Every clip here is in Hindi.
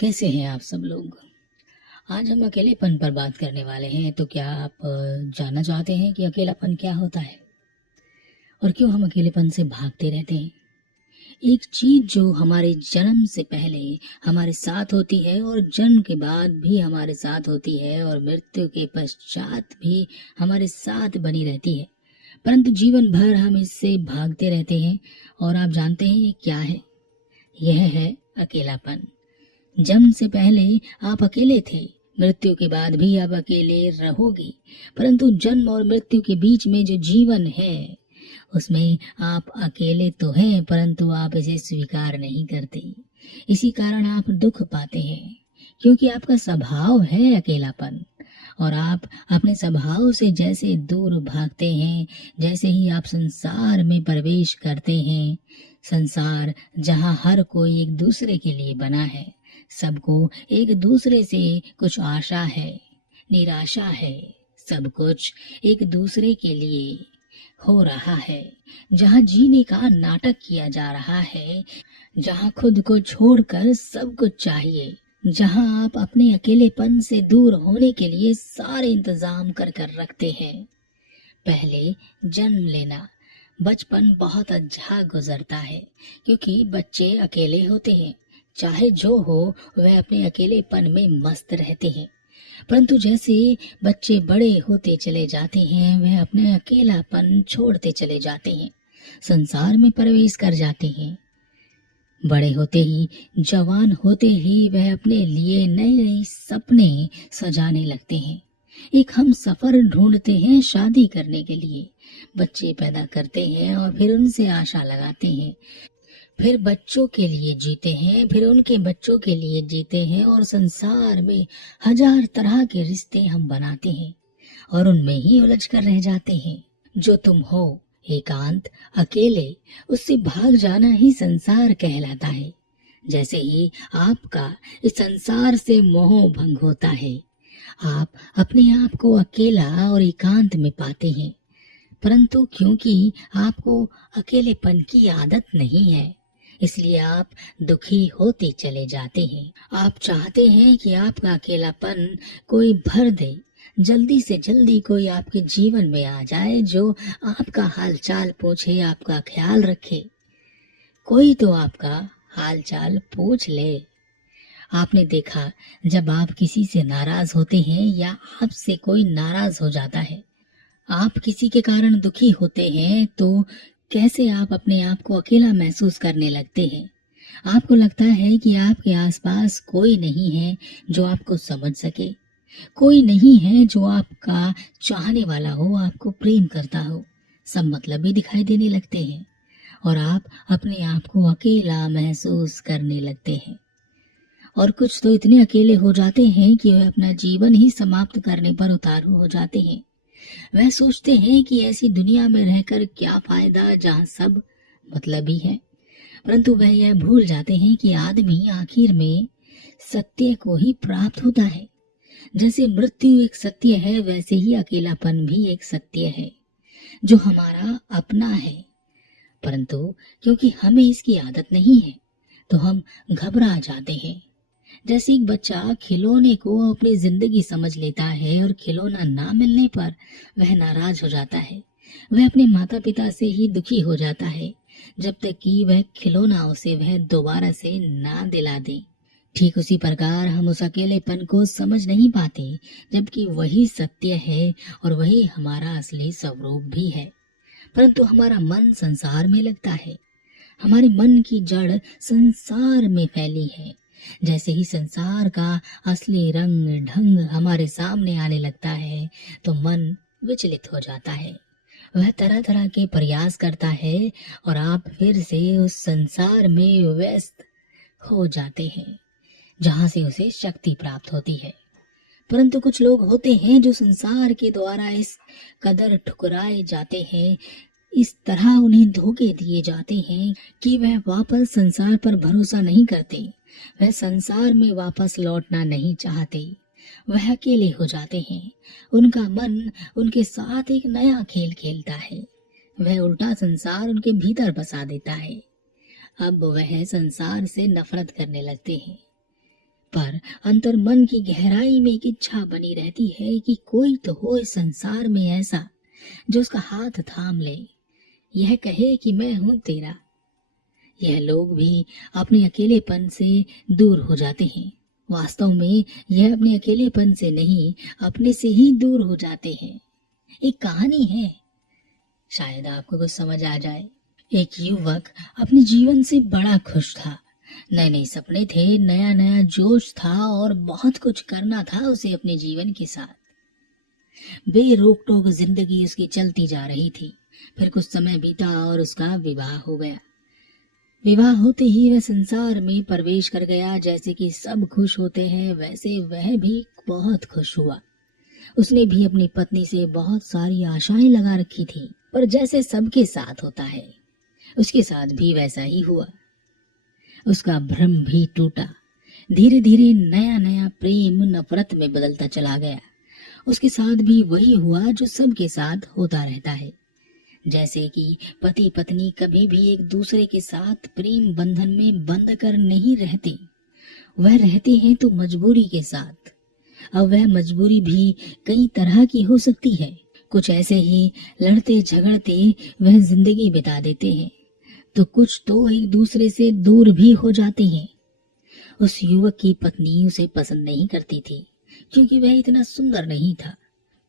कैसे हैं आप सब लोग? आज हम अकेलेपन पर बात करने वाले हैं, तो क्या आप जानना चाहते हैं कि अकेलापन क्या होता है और क्यों हम अकेलेपन से भागते रहते हैं? एक चीज जो हमारे जन्म से पहले हमारे साथ होती है और जन्म के बाद भी हमारे साथ होती है और मृत्यु के पश्चात भी हमारे साथ बनी रहती है, परंतु जीवन भर हम इससे भागते रहते हैं। और आप जानते हैं ये क्या है? यह है अकेलापन। जन्म से पहले आप अकेले थे, मृत्यु के बाद भी आप अकेले रहोगे, परंतु जन्म और मृत्यु के बीच में जो जीवन है उसमें आप अकेले तो हैं, परंतु आप इसे स्वीकार नहीं करते। इसी कारण आप दुख पाते हैं, क्योंकि आपका स्वभाव है अकेलापन। और आप अपने स्वभाव से जैसे दूर भागते हैं, जैसे ही आप संसार में प्रवेश करते हैं, संसार जहाँ हर कोई एक दूसरे के लिए बना है, सबको एक दूसरे से कुछ आशा है, निराशा है, सब कुछ एक दूसरे के लिए हो रहा है, जहाँ जीने का नाटक किया जा रहा है, जहाँ खुद को छोड़कर सब कुछ चाहिए, जहाँ आप अपने अकेलेपन से दूर होने के लिए सारे इंतजाम कर कर रखते हैं। पहले जन्म लेना, बचपन बहुत अच्छा गुजरता है, क्योंकि बच्चे अकेले होते हैं, चाहे जो हो वह अपने अकेलेपन में मस्त रहते हैं। परंतु जैसे बच्चे बड़े होते चले जाते हैं, वह अपने अकेलापन छोड़ते चले जाते हैं, संसार में प्रवेश कर जाते हैं। बड़े होते ही, जवान होते ही वह अपने लिए नए नए सपने सजाने लगते हैं। एक हम सफर ढूंढते हैं शादी करने के लिए, बच्चे पैदा करते हैं और फिर उनसे आशा लगाते हैं, फिर बच्चों के लिए जीते हैं, फिर उनके बच्चों के लिए जीते हैं, और संसार में हजार तरह के रिश्ते हम बनाते हैं और उनमें ही उलझ कर रह जाते हैं। जो तुम हो, एकांत, अकेले, उससे भाग जाना ही संसार कहलाता है। जैसे ही आपका इस संसार से मोह भंग होता है, आप अपने आप को अकेला और एकांत में पाते हैं। परंतु क्योंकि आपको अकेलेपन की आदत नहीं है, इसलिए आप दुखी होते चले जाते हैं। आप चाहते हैं कि आपका अकेलापन कोई भर दे, जल्दी से जल्दी कोई आपके जीवन में आ जाए, जो आपका हालचाल पूछे, आपका ख्याल रखे। कोई तो आपका हालचाल पूछ ले। आपने देखा, जब आप किसी से नाराज होते हैं या आपसे कोई नाराज हो जाता है, आप किसी के कारण दुखी होते हैं, तो कैसे आप अपने आप को अकेला महसूस करने लगते हैं। आपको लगता है कि आपके आसपास कोई नहीं है जो आपको समझ सके, कोई नहीं है जो आपका चाहने वाला हो, आपको प्रेम करता हो। सब मतलबी दिखाई देने लगते हैं और आप अपने आप को अकेला महसूस करने लगते हैं। और कुछ तो इतने अकेले हो जाते हैं कि वह अपना जीवन ही समाप्त करने पर उतारू हो जाते हैं। वह सोचते हैं कि ऐसी दुनिया में रहकर क्या फायदा जहाँ सब मतलबी है। परंतु वह यह भूल जाते हैं कि आदमी आखिर में सत्य को ही प्राप्त होता है। जैसे मृत्यु एक सत्य है, वैसे ही अकेलापन भी एक सत्य है जो हमारा अपना है। परंतु क्योंकि हमें इसकी आदत नहीं है, तो हम घबरा जाते हैं। जैसे एक बच्चा खिलौने को अपनी जिंदगी समझ लेता है और खिलौना ना मिलने पर वह नाराज हो जाता है, वह अपने माता पिता से ही दुखी हो जाता है, जब तक कि वह खिलौना उसे वह दोबारा से ना दिला दे। ठीक उसी प्रकार हम उस अकेलेपन को समझ नहीं पाते, जबकि वही सत्य है और वही हमारा असली स्वरूप भी है। परंतु हमारा मन संसार में लगता है, हमारे मन की जड़ संसार में फैली है। जैसे ही संसार का असली रंग ढंग हमारे सामने आने लगता है, तो मन विचलित हो जाता है। वह तरह तरह के प्रयास करता है और आप फिर से उस संसार में व्यस्त हो जाते हैं, जहां से उसे शक्ति प्राप्त होती है। परंतु कुछ लोग होते हैं जो संसार के द्वारा इस कदर ठुकराए जाते हैं, इस तरह उन्हें धोखे दिए जाते हैं कि वह वापस संसार पर भरोसा नहीं करते, वह संसार में वापस लौटना नहीं चाहते। वह अकेले हो जाते हैं, उनका मन उनके साथ एक नया खेल खेलता है, वह उल्टा संसार उनके भीतर बसा देता है। अब वह संसार से नफरत करने लगते हैं। पर अंतर मन की गहराई में एक इच्छा बनी रहती है कि कोई तो हो इस संसार में ऐसा जो उसका हाथ थाम ले, यह कहे कि मैं हूं तेरा। यह लोग भी अपने अकेलेपन से दूर हो जाते हैं। वास्तव में यह अपने अकेलेपन से नहीं, अपने से ही दूर हो जाते हैं। एक कहानी है, शायद आपको कुछ समझ आ जाए। एक युवक अपने जीवन से बड़ा खुश था। नए नए सपने थे, नया नया जोश था और बहुत कुछ करना था उसे अपने जीवन के साथ। बेरोक टोक जिंदगी उसकी चलती जा रही थी। फिर कुछ समय बीता और उसका विवाह हो गया। विवाह होते ही वह संसार में प्रवेश कर गया। जैसे कि सब खुश होते हैं वैसे वह भी बहुत खुश हुआ। उसने भी अपनी पत्नी से बहुत सारी आशाएं लगा रखी थी, पर जैसे सबके साथ होता है उसके साथ भी वैसा ही हुआ। उसका भ्रम भी टूटा। धीरे धीरे नया नया प्रेम नफरत में बदलता चला गया। उसके साथ भी वही हुआ जो सबके साथ होता रहता है। जैसे कि पति पत्नी कभी भी एक दूसरे के साथ प्रेम बंधन में बंध कर नहीं रहते, वह रहते हैं तो मजबूरी के साथ। अब वह मजबूरी भी कई तरह की हो सकती है। कुछ ऐसे ही लड़ते झगड़ते वह जिंदगी बिता देते हैं, तो कुछ तो एक दूसरे से दूर भी हो जाते हैं। उस युवक की पत्नी उसे पसंद नहीं करती थी क्योंकि वह इतना सुंदर नहीं था,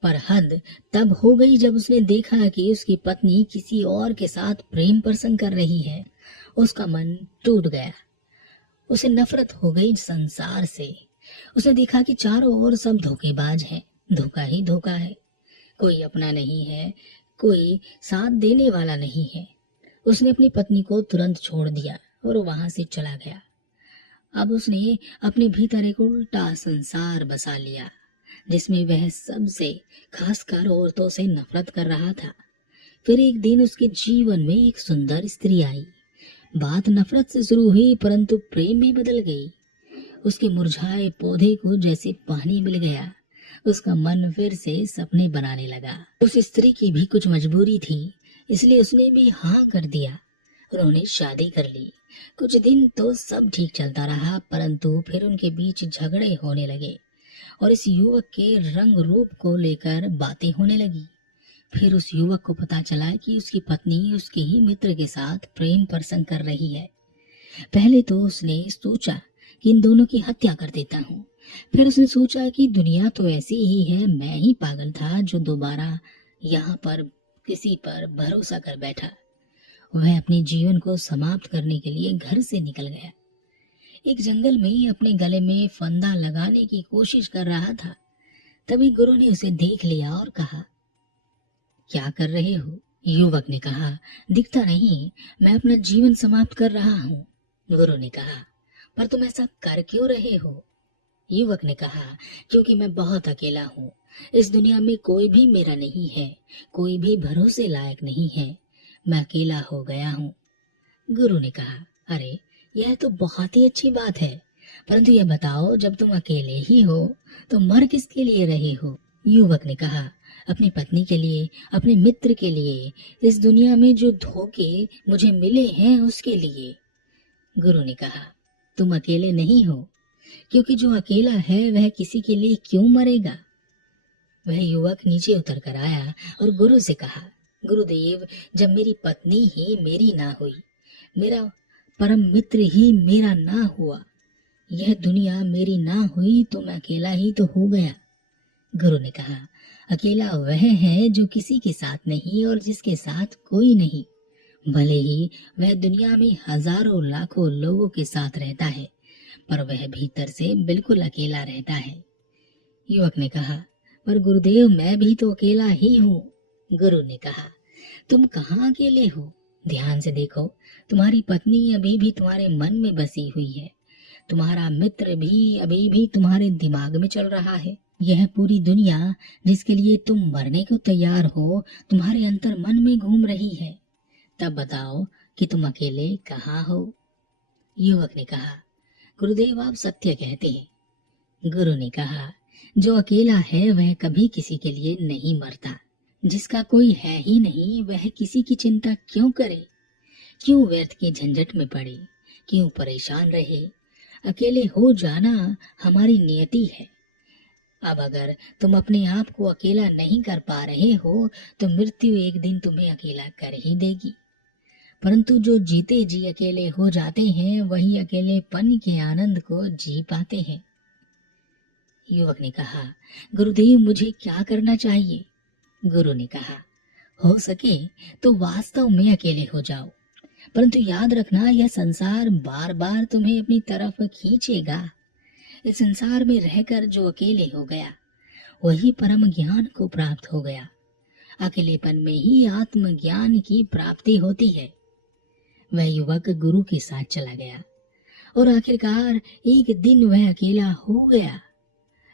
पर हद तब हो गई जब उसने देखा कि उसकी पत्नी किसी और के साथ प्रेम प्रसंग कर रही है। उसका मन टूट गया। उसे नफरत हो गई संसार से। उसने देखा कि चारों ओर सब धोखेबाज हैं, धोखा ही धोखा है। कोई अपना नहीं है, कोई साथ देने वाला नहीं है। उसने अपनी पत्नी को तुरंत छोड़ दिया और वहां से चला गया। अब उसने अपने भीतर एक उल्टा संसार बसा लिया जिसमें वह सबसे, खासकर औरतों से नफरत कर रहा था। फिर एक दिन उसके जीवन में एक सुंदर स्त्री आई। बात नफरत से शुरू हुई परंतु प्रेम में बदल गई। उसके मुरझाए पौधे को जैसे पानी मिल गया। उसका मन फिर से सपने बनाने लगा। उस स्त्री की भी कुछ मजबूरी थी, इसलिए उसने भी हाँ कर दिया। उन्होंने शादी कर ली। कुछ दिन तो सब ठीक चलता रहा, परंतु फिर उनके बीच झगड़े होने लगे और इस युवक के रंग रूप को लेकर बातें होने लगी। फिर उस युवक को पता चला कि उसकी पत्नी उसके ही मित्र के साथ प्रेम प्रसंग कर रही है। पहले तो उसने सोचा कि इन दोनों की हत्या कर देता हूँ। फिर उसने सोचा कि दुनिया तो ऐसी ही है, मैं ही पागल था जो दोबारा यहाँ पर किसी पर भरोसा कर बैठा। वह अपने जीवन को समाप्त करने के लिए घर से निकल गया। एक जंगल में अपने गले में फंदा लगाने की कोशिश कर रहा था। तभी गुरु ने उसे देख लिया और कहा, क्या कर रहे हो? युवक ने कहा, दिखता नहीं, मैं अपना जीवन समाप्त कर रहा हूँ। गुरु ने कहा, पर तुम ऐसा कर क्यों रहे हो? युवक ने कहा, क्योंकि मैं बहुत अकेला हूँ। इस दुनिया में कोई भी मेरा नहीं है, कोई भी भरोसे लायक नहीं है। मैं अकेला हो गया हूँ। गुरु ने कहा, अरे यह तो बहुत ही अच्छी बात है, परंतु यह बताओ जब तुम अकेले ही हो तो मर किसके लिए रहे हो? युवक ने कहा, अपनी पत्नी के लिए, अपने मित्र के लिए, इस दुनिया में जो धोखे मुझे मिले हैं उसके लिए। गुरु ने कहा, तुम अकेले नहीं हो, क्योंकि जो अकेला है वह किसी के लिए क्यों मरेगा? वह युवक नीचे उतर कर आया और गुरु से कहा, गुरुदेव, जब मेरी पत्नी ही मेरी ना हुई, मेरा परम मित्र ही मेरा ना हुआ, यह दुनिया मेरी ना हुई तो मैं अकेला ही तो हो गया। गुरु ने कहा, अकेला वह है जो किसी के साथ नहीं और जिसके साथ कोई नहीं। भले ही वह दुनिया में हजारों लाखों लोगों के साथ रहता है, पर वह भीतर से बिल्कुल अकेला रहता है। युवक ने कहा, पर गुरुदेव, मैं भी तो अकेला ही हूँ। गुरु ने कहा, तुम कहाँ अकेले हो? ध्यान से देखो, तुम्हारी पत्नी अभी भी तुम्हारे मन में बसी हुई है। तुम्हारा मित्र भी अभी भी तुम्हारे दिमाग में चल रहा है। यह पूरी दुनिया जिसके लिए तुम मरने को तैयार हो, तुम्हारे अंतर मन में घूम रही है। तब बताओ कि तुम अकेले कहाँ हो? युवक ने कहा, गुरुदेव, आप सत्य कहते हैं। गुरु ने कहा, जो अकेला है वह कभी किसी के लिए नहीं मरता। जिसका कोई है ही नहीं वह किसी की चिंता क्यों करे? क्यों व्यर्थ के झंझट में पड़े? क्यों परेशान रहे? अकेले हो जाना हमारी नियति है। अब अगर तुम अपने आप को अकेला नहीं कर पा रहे हो तो मृत्यु एक दिन तुम्हें अकेला कर ही देगी। परंतु जो जीते जी अकेले हो जाते हैं वही अकेलेपन के आनंद को जी पाते हैं। युवक ने कहा, गुरुदेव मुझे क्या करना चाहिए? गुरु ने कहा, हो सके तो वास्तव में अकेले हो जाओ, परंतु याद रखना यह संसार बार बार तुम्हें अपनी तरफ खींचेगा। इस संसार में रहकर जो अकेले हो गया वही परम ज्ञान को प्राप्त हो गया। अकेलेपन में ही आत्मज्ञान की प्राप्ति होती है। वह युवक गुरु के साथ चला गया और आखिरकार एक दिन वह अकेला हो गया,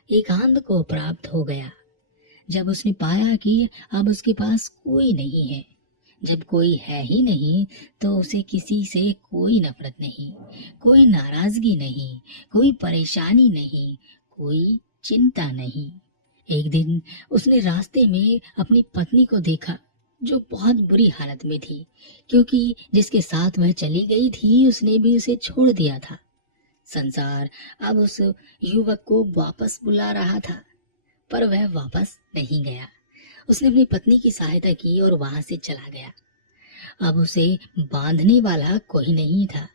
एकांत को प्राप्त हो गया। जब उसने पाया कि अब उसके पास कोई नहीं है, जब कोई है ही नहीं तो उसे किसी से कोई नफरत नहीं, कोई नाराजगी नहीं, कोई परेशानी नहीं, कोई चिंता नहीं। एक दिन उसने रास्ते में अपनी पत्नी को देखा जो बहुत बुरी हालत में थी, क्योंकि जिसके साथ वह चली गई थी उसने भी उसे छोड़ दिया था। संसार अब उस युवक को वापस बुला रहा था, पर वह वापस नहीं गया। उसने अपनी पत्नी की सहायता की और वहां से चला गया। अब उसे बांधने वाला कोई नहीं था,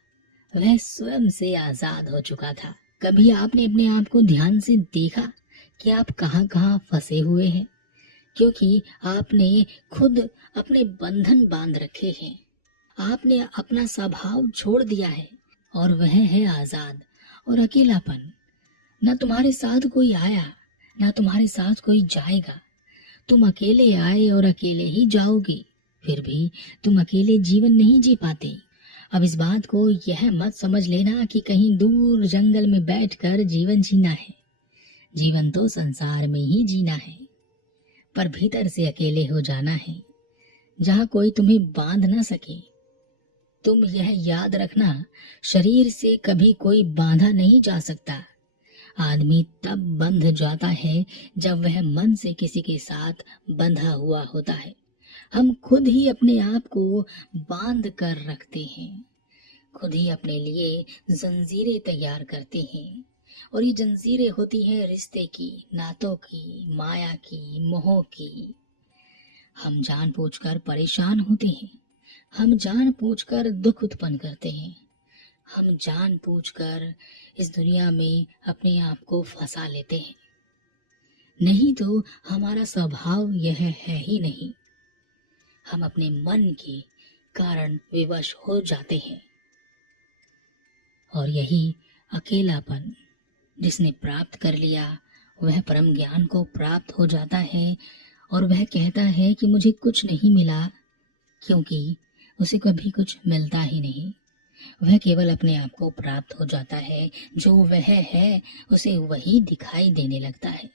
वह स्वयं से आजाद हो चुका था। कभी आपने अपने आप को ध्यान से देखा कि आप कहाँ कहाँ फंसे हुए हैं? क्योंकि आपने खुद अपने बंधन बांध रखे हैं। आपने अपना स्वभाव छोड़ दिया है और वह है आजाद और अकेलापन। न तुम्हारे साथ कोई आया, न तुम्हारे साथ कोई जाएगा। तुम अकेले आए और अकेले ही जाओगे, फिर भी तुम अकेले जीवन नहीं जी पाते। अब इस बात को यह मत समझ लेना कि कहीं दूर जंगल में बैठकर जीवन जीना है। जीवन तो संसार में ही जीना है, पर भीतर से अकेले हो जाना है, जहाँ कोई तुम्हें बांध न सके। तुम यह याद रखना, शरीर से कभी कोई बांधा नहीं जा सकता। आदमी तब बंध जाता है जब वह मन से किसी के साथ बंधा हुआ होता है। हम खुद ही अपने आप को बांध कर रखते हैं, खुद ही अपने लिए जंजीरें तैयार करते हैं। और ये जंजीरें होती हैं रिश्ते की, नातों की, माया की, मोह की। हम जानबूझकर परेशान होते हैं, हम जानबूझकर दुख उत्पन्न करते हैं, हम जानबूझकर इस दुनिया में अपने आप को फंसा लेते हैं। नहीं तो हमारा स्वभाव यह है ही नहीं। हम अपने मन के कारण विवश हो जाते हैं। और यही अकेलापन जिसने प्राप्त कर लिया वह परम ज्ञान को प्राप्त हो जाता है और वह कहता है कि मुझे कुछ नहीं मिला, क्योंकि उसे कभी कुछ मिलता ही नहीं। वह केवल अपने आप को प्राप्त हो जाता है। जो वह है उसे वही दिखाई देने लगता है।